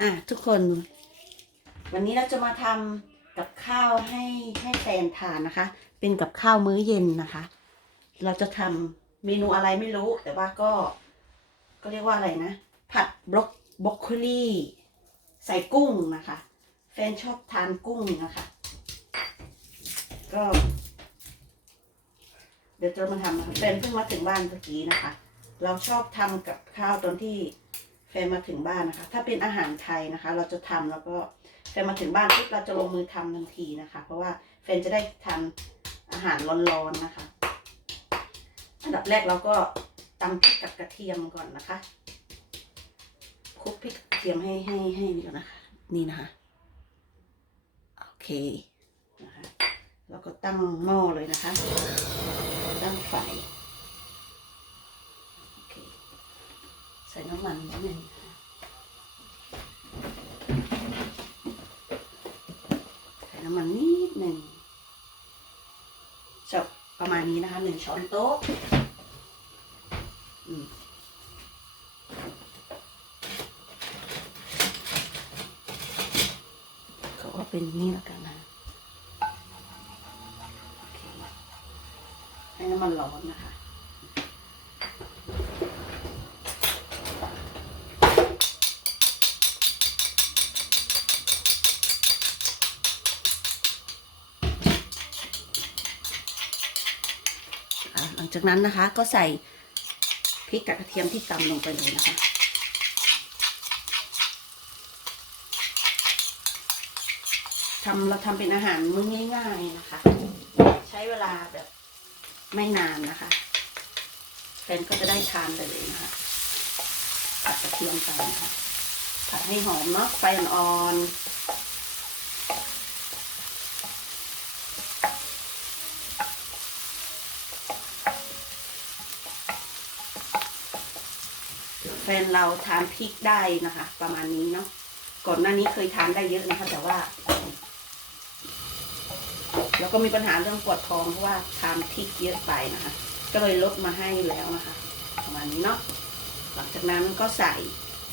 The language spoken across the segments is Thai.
อะทุกคน วันนี้เราจะมาทำกับข้าวให้ให้แฟนทานนะคะ เป็นกับข้าวมื้อเย็นนะคะ เราจะทำเมนูอะไรไม่รู้ แต่ว่าก็ ก็เรียกว่าอะไรนะ ผัดบล็อกบล็อกโคลี่ใส่กุ้งนะคะ แฟนชอบทานกุ้งนะคะ ก็ เดี๋ยวจะมาทำนะคะแฟนเพิ่งมาถึงบ้านเมื่อกี้นะคะ เราชอบทำกับข้าวตอนที่ ฟนมาถึงบ้านนะคะ ถ้าเป็นอาหารไทยนะคะ เราจะทำแล้วก็แฟนมาถึงบ้านปุ๊บเราจะลงมือทำทันทีนะคะ เพราะว่าแฟนจะได้ทาอาหารร้อนๆนะคะ อันดับแรกเราก็ตำพริกกับกระเทียมก่อนนะคะคลุกพริกกระเทียมให้ให้ให้นี่ก่อนนะคะ นี่นะคะโอเคนะคะแล้วก็ตั้งหม้อเลยนะคะ ตั้งไฟ โอเค ใส่น้ำมันนิดนึงค่ะใส่น้ำมันนิดหนึ่งจะประมาณนี้นะคะหนึ่งช้อนโต๊ะอืมก็ว่าเป็นนี่ล้วกันนะให้น้ำมันร้อนนะคะ จากนั้นนะคะ ก็ใส่พริกกับกระเทียมที่ตำลงไปเลยนะคะ ทำเราทำเป็นอาหารมื้อง่ายๆนะคะ ใช้เวลาแบบไม่นานนะคะแฟนก็จะได้ทานเลยนะคะผัดกระเทียมไปนะคะผัดให้หอมเนาะไฟอ่อนๆ แฟนเราทานพริกได้นะคะ ประมาณนี้เนาะก่อนหน้านี้เคยทานได้เยอะนะคะ แต่ว่าแล้วก็มีปัญหาเรื่องปวดท้องเพราะว่าทานพริกเยอะไปนะคะ ก็เลยลดมาให้แล้วนะคะ ประมาณนี้เนาะหลังจากนั้นก็ใส่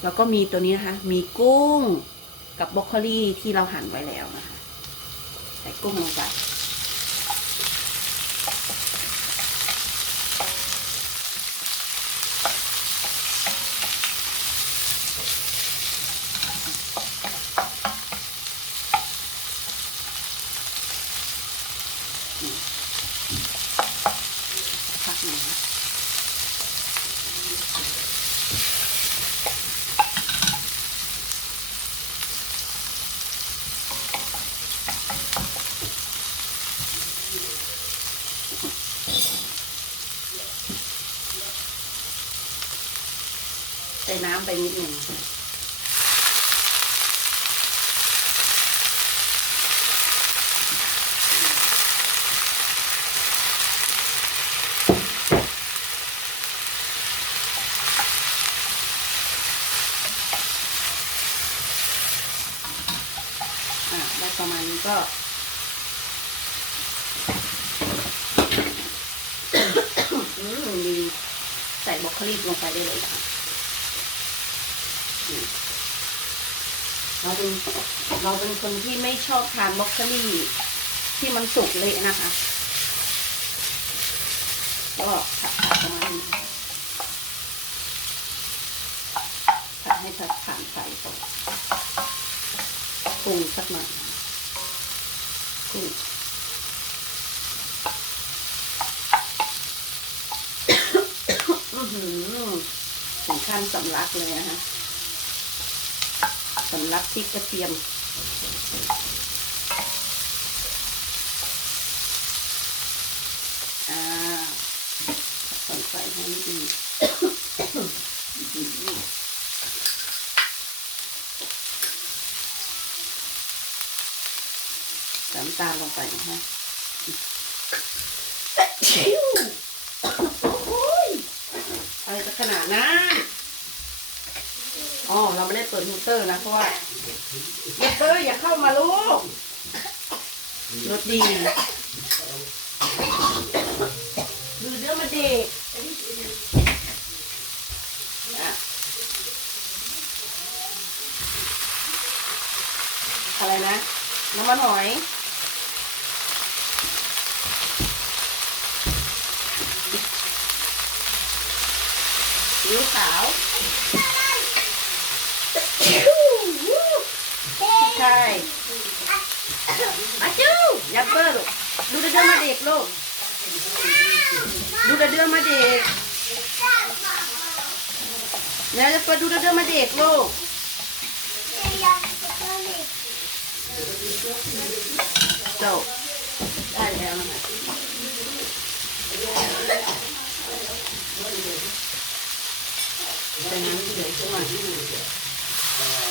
แล้วก็มีตัวนี้นะคะ มีกุ้งกับบรอกโคลีที่เราหั่นไว้แล้วนะคะ ใส่กุ้งลงไป พักหนึ่งนะใส่น้ำไปนิดหนึ่งอะได้ประมาณนี้ ก็มีใส่บรอกโคลีลงไปได้เลยค่ะเราเป็นเราเป็นคนที่ไม่ชอบทานบรอกโคลีที่มันสุกเละนะคะ ก็ผัดๆประมาณนี้ผัดให้ผัดผ่านไฟก่อนปรุงสักหน่อยกุ้ง อื้อหือถึง ขั้นสำลักเลยนะคะสำลักพริกกระเทียม อ่าใส่ไฟให้ดีน้ำตาลลงไปนะคะชิวโอ้ย อะไรจะขนาดนั้นอ๋อ เราไม่ได้เปิดฮีเตอร์นะเพราะว่าฮีเตอร์อย่าเข้ามาลูกรถดีดูเรื่องมาเด็กอะน้ำมันหอยซีอิ๊วขาว ใช่ อาจูยับเบอร์ลูกดูเดือดมาเด็กลูก ดูเดือดมาเด็กเนี่ยจะเปิดดูเดือดมาเด็กลูกจบได้แล้วนะคะใส่น้ำเฉยๆก่อนเอ๊ะดีแล้วล่ะอร่อยแล้วน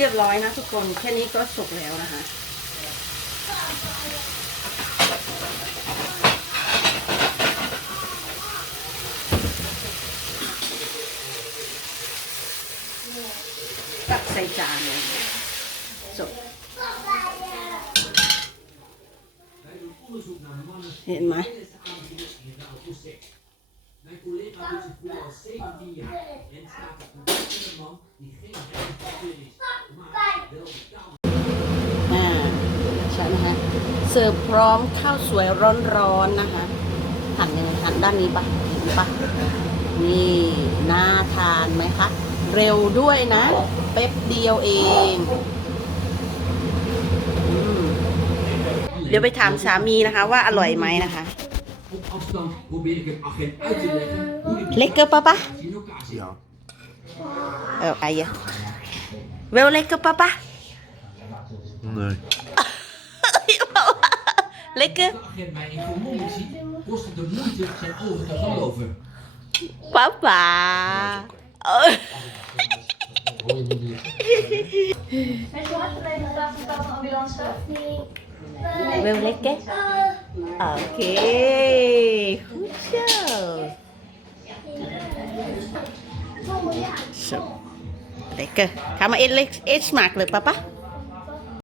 เรียบร้อยนะทุกคนแค่นี้ก็สุกแล้วนะคะ ตักใส่จานเลยสุกเห็นไหม Mijn collega doet zich voor al 17 jaar en staat op een bekende man die geen rechtsdocteur is, maar wel betaald. อ่าใช่นะคะเสิร์ฟพร้อมข้าวสวยร้อนๆนะคะหันยังไงหันด้านนี้ปะเห็นปะนี่น่าทานไหมคะเร็วด้วยนะ เป๊บเดียวเองอืมเดี๋ยวไปถามสามีนะคะว่าอร่อยไหมนะคะ Op afstand probeer ik hem agent uit te leggen hoe de เล็กเกอร์ปะปะ situatie in elkaar zit. Ja. เออไปเยอะ Wil lekker, papa? Nee. lekker? Kost het de moeite zijn ogen te geloven? Papa. Heb je zo hard gebleven de tafel van de ambulance? Nee. Wil lekker? Ah. Ah, oké, goed zo. Zo. Teka, kama Alex H. Macle, papa.